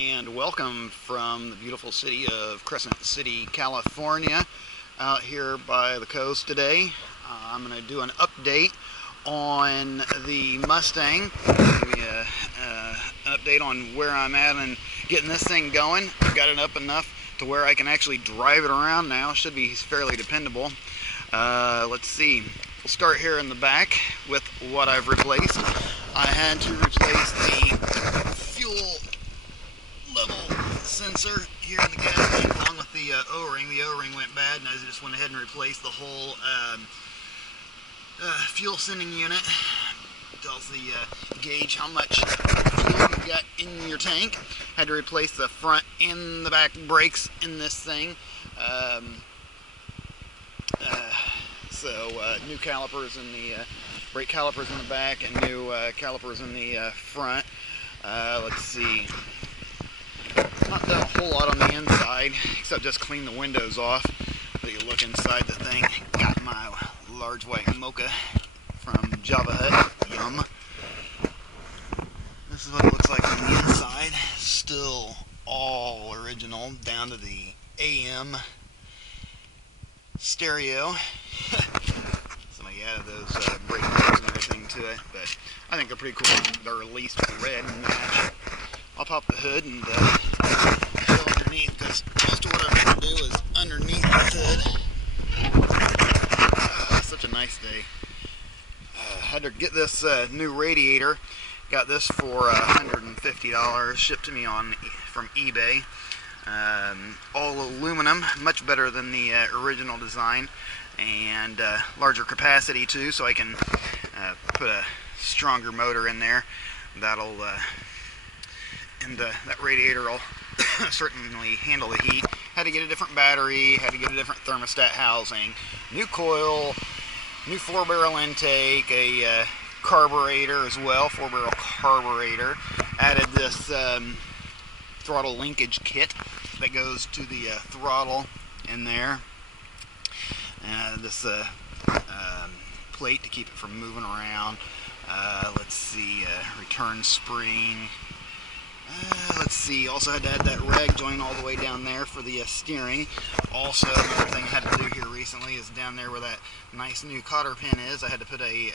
and welcome from the beautiful city of Crescent City, California, out here by the coast today. I'm going to do an update on the Mustang, maybe an update on where I'm at and getting this thing going. I've got it up enough to where I can actually drive it around now. Should be fairly dependable. Let's see. We'll start here in the back with what I've replaced. I had to replace the fuel level sensor here in the gas tank along with the O-ring. The O-ring went bad and I just went ahead and replaced the whole fuel sending unit. It tells the gauge how much fuel you've got in your tank. Had to replace the front and the back brakes in this thing. New calipers in the brake calipers in the back and new calipers in the front. Let's see. Not done a whole lot on the inside except just clean the windows off. But you look inside the thing. Got my large white mocha from Java Hut. Yum. This is what it looks like on the inside. Still all original down to the AM stereo. Somebody added those brake pads and everything to it, but I think they're pretty cool. They're at least red and match. I'll pop the hood and go underneath, because most of what I'm going to do is underneath the hood. Such a nice day. Had to get this new radiator. Got this for $150. Shipped to me from eBay. All aluminum, much better than the original design, and larger capacity too, so I can put a stronger motor in there. That'll that radiator will certainly handle the heat. Had to get a different battery, had to get a different thermostat housing, new coil, new 4-barrel intake, a carburetor as well, 4-barrel carburetor. Added this throttle linkage kit that goes to the throttle in there. This plate to keep it from moving around. Let's see, return spring. Let's see, also had to add that rag joint all the way down there for the steering. Also, another thing I had to do here recently is down there where that nice new cotter pin is, I had to put a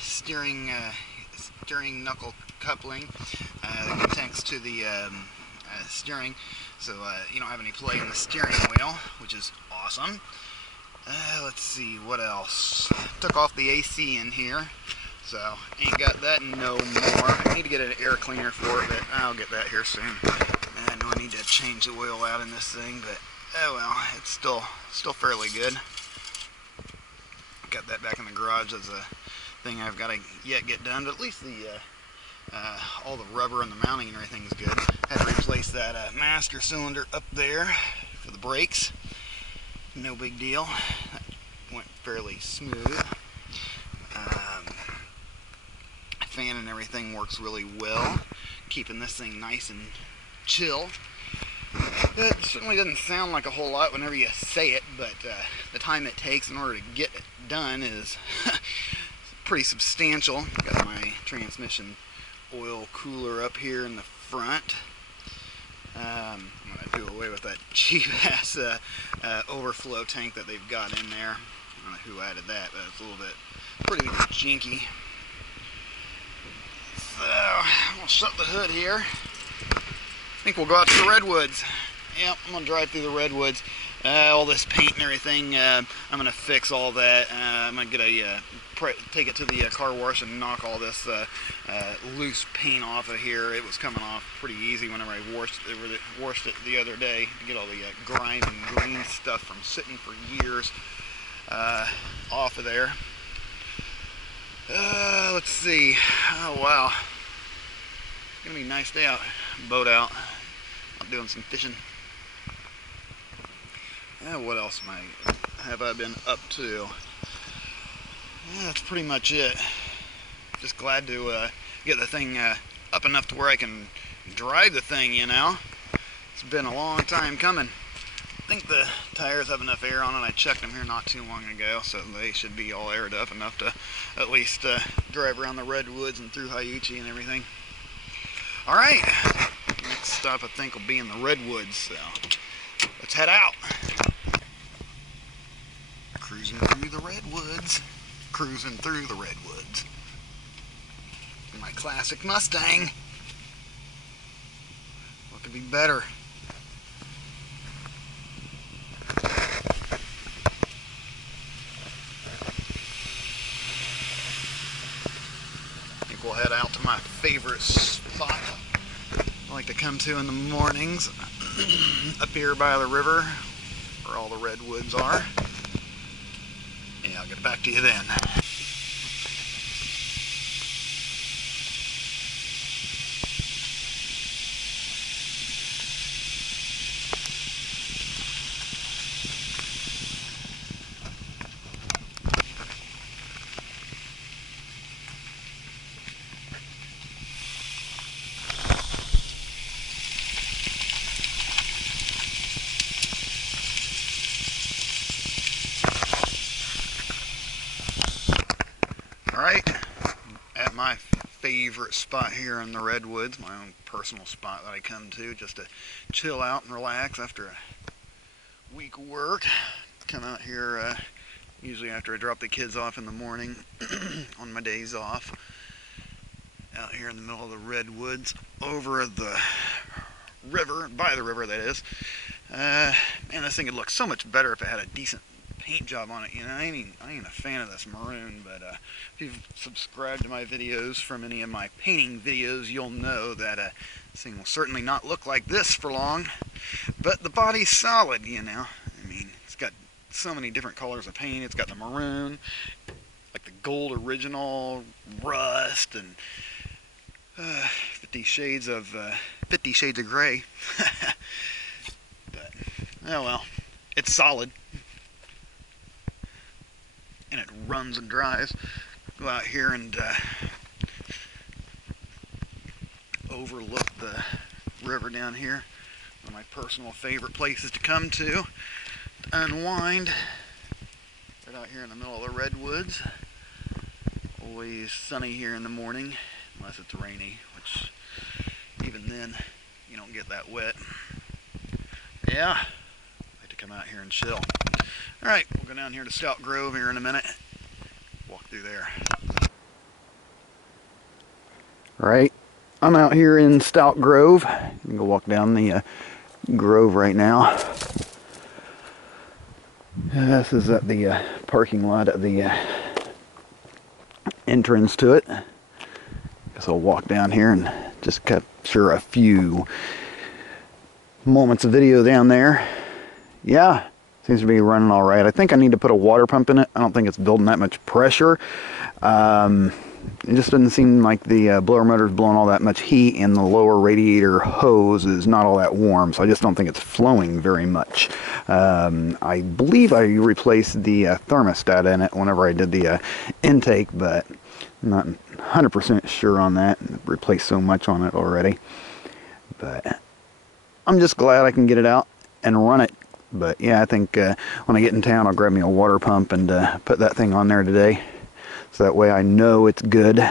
steering knuckle coupling that connects to the steering, so you don't have any play in the steering wheel, which is awesome. Let's see, what else? Took off the AC in here, so ain't got that no more. I need to get an air cleaner for it, but I'll get that here soon. I know I need to change the oil out in this thing, but oh well, it's still fairly good. Got that back in the garage as a thing I've got to yet get done, but at least the all the rubber and the mounting and everything is good. Had to replace that master cylinder up there for the brakes. No big deal. That went fairly smooth. Fan and everything works really well, keeping this thing nice and chill. It certainly doesn't sound like a whole lot whenever you say it, but the time it takes in order to get it done is pretty substantial. Got my transmission oil cooler up here in the front. I'm going to do away with that cheap-ass overflow tank that they've got in there. I don't know who added that, but it's a little bit pretty jinky. So, I'll shut the hood here. I think we'll go out to the Redwoods. Yep, I'm going to drive through the Redwoods. All this paint and everything, I'm going to fix all that. I'm going to get take it to the car wash and knock all this loose paint off of here. It was coming off pretty easy whenever I washed it the other day to get all the grime and green stuff from sitting for years off of there. Let's see. Oh wow, it's gonna be a nice day out, boat out. I'm doing some fishing. What else have I been up to? That's pretty much it. Just glad to get the thing up enough to where I can drive the thing, you know. It's been a long time coming. I think the tires have enough air on it. I checked them here not too long ago, so they should be all aired up enough to at least drive around the Redwoods and through Haiichi and everything. Alright, next stop I think will be in the Redwoods, so let's head out. Cruising through the Redwoods. Cruising through the Redwoods. My classic Mustang. What could be better? I think we'll head out to my favorite spot I like to come to in the mornings. Up here by the river where all the redwoods are. Yeah, I'll get back to you then. Alright, at my favorite spot here in the Redwoods, my own personal spot that I come to just to chill out and relax after a week of work. Come out here usually after I drop the kids off in the morning on my days off. Out here in the middle of the Redwoods, over the river, by the river that is. Man, this thing would look so much better if it had a decent paint job on it. You know, I ain't a fan of this maroon, but if you've subscribed to my videos from any of my painting videos, you'll know that this thing will certainly not look like this for long. But the body's solid, you know. I mean, it's got so many different colors of paint. It's got the maroon, like the gold original, rust, and 50 shades of gray. But oh well, it's solid. And it runs and drives. Go out here and overlook the river down here. One of my personal favorite places to come to unwind. Right out here in the middle of the Redwoods. Always sunny here in the morning, unless it's rainy, which even then you don't get that wet. Yeah, I like to come out here and chill. Alright, we'll go down here to Scout Grove here in a minute. Walk through there. Alright, I'm out here in Stout Grove. I'm going to walk down the grove right now. This is at the parking lot at the entrance to it. Guess I'll walk down here and just capture a few moments of video down there. Yeah. Seems to be running all right. I think I need to put a water pump in it. I don't think it's building that much pressure. It just doesn't seem like the blower motor is blowing all that much heat, and the lower radiator hose is not all that warm, so I just don't think it's flowing very much. I believe I replaced the thermostat in it whenever I did the intake, but I'm not 100% sure on that. I've replaced so much on it already. But I'm just glad I can get it out and run it. But yeah, I think when I get in town, I'll grab me a water pump and put that thing on there today. So that way I know it's good.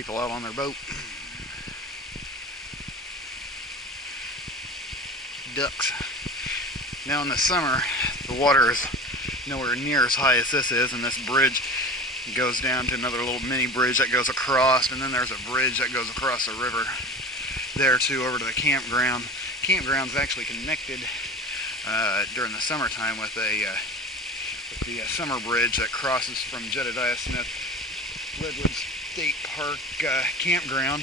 People out on their boat. Ducks. Now in the summer, the water is nowhere near as high as this is, and this bridge goes down to another little mini bridge that goes across, and then there's a bridge that goes across the river there too over to the campground. Campground's actually connected during the summertime with the summer bridge that crosses from Jedediah Smith Redwood State Park campground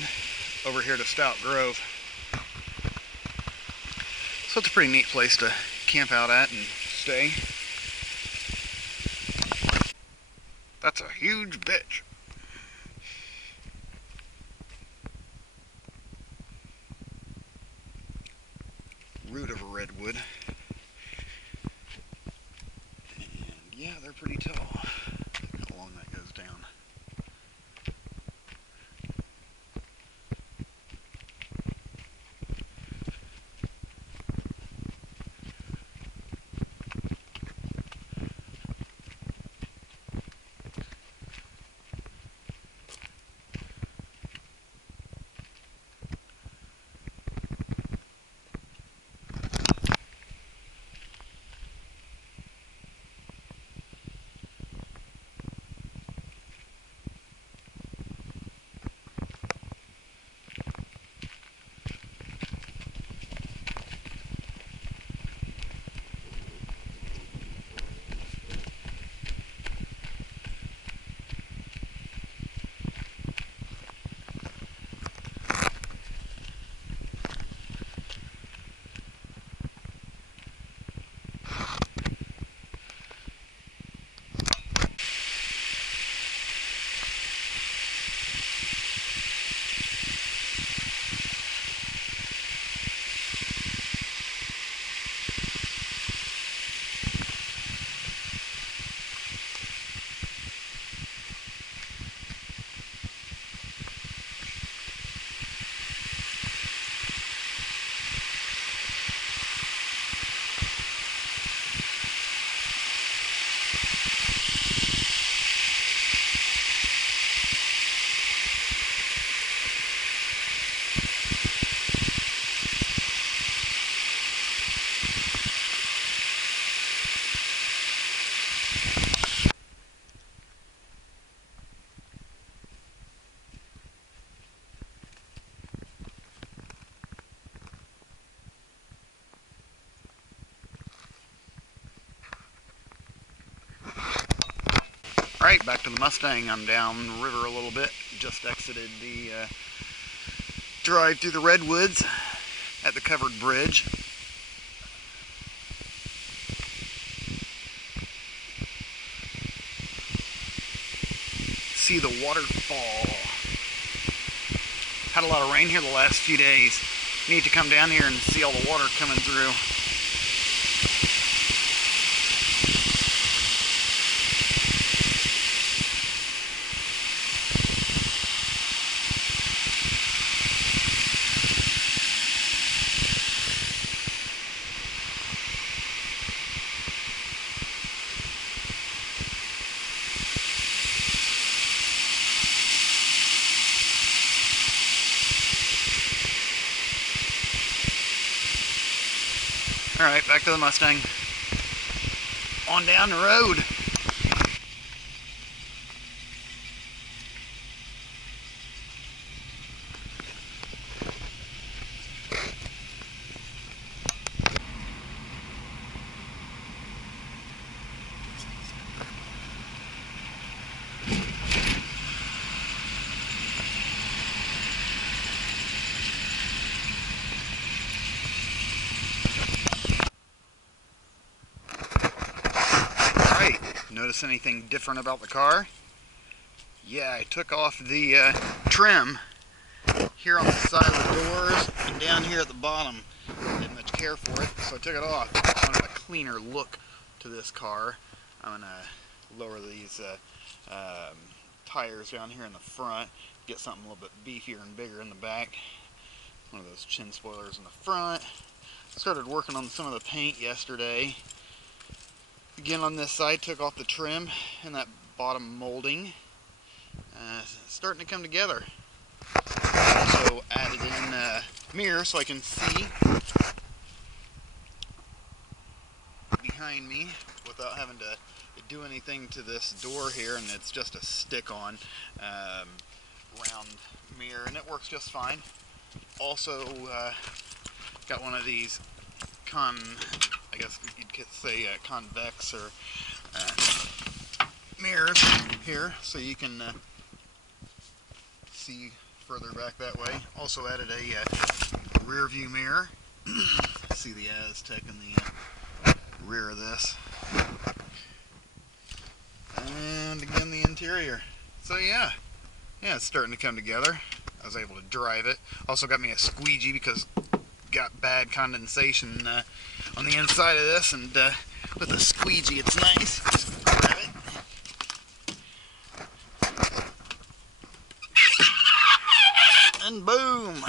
over here to Stout Grove. So it's a pretty neat place to camp out at and stay. That's a huge bitch. Root of a redwood. And yeah, they're pretty tall. Look how long that goes down. Alright, back to the Mustang. I'm down the river a little bit. Just exited the drive through the Redwoods at the covered bridge. See the waterfall. Had a lot of rain here the last few days. Need to come down here and see all the water coming through. Alright, back to the Mustang. On down the road. Notice anything different about the car? Yeah, I took off the trim here on the side of the doors and down here at the bottom. Didn't much care for it, so I took it off. I wanted a cleaner look to this car. I'm going to lower these tires down here in the front, get something a little bit beefier and bigger in the back. One of those chin spoilers in the front. Started working on some of the paint yesterday. Again, on this side, took off the trim and that bottom molding. It's starting to come together. also added in a mirror so I can see behind me without having to do anything to this door here, and it's just a stick-on round mirror, and it works just fine. Also got one of these I guess you could say convex or mirrors here, so you can see further back that way. Also added a rear view mirror. See the Aztec in the rear of this. And again the interior. So yeah, it's starting to come together. I was able to drive it. Also got me a squeegee because got bad condensation on the inside of this, and with a squeegee it's nice. Just grab it. And boom!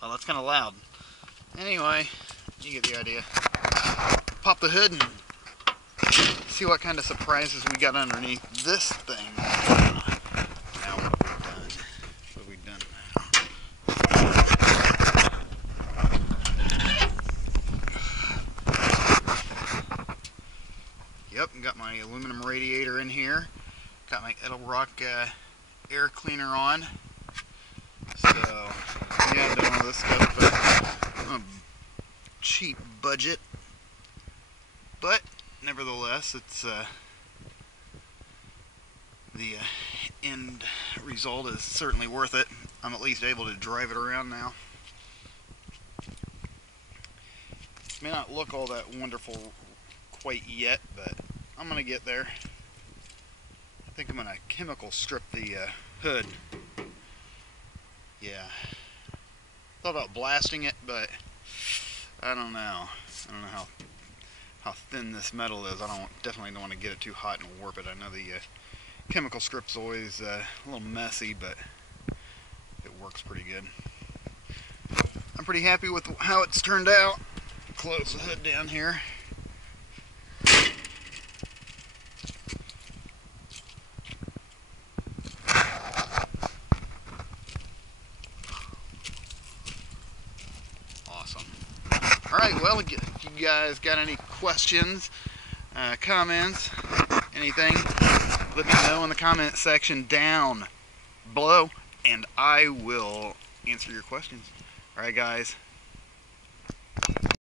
Well, that's kind of loud. Anyway, you get the idea. Pop the hood and see what kind of surprises we got underneath this thing. Now what have we done now? Yep, got my aluminum radiator in here. Got my Edelrock air cleaner on. So yeah, done all this stuff, but on a cheap budget. But nevertheless, it's the end result is certainly worth it. I'm at least able to drive it around now. May not look all that wonderful quite yet, but I'm gonna get there. I think I'm gonna chemical strip the hood. Yeah, thought about blasting it, but I don't know. I don't know how thin this metal is. Definitely don't want to get it too hot and warp it. I know the chemical strip's always a little messy, but it works pretty good. I'm pretty happy with how it's turned out. Close the hood down here. Awesome. Alright, well, if you guys got any questions, comments, anything, let me know in the comment section down below, and I will answer your questions. Alright guys,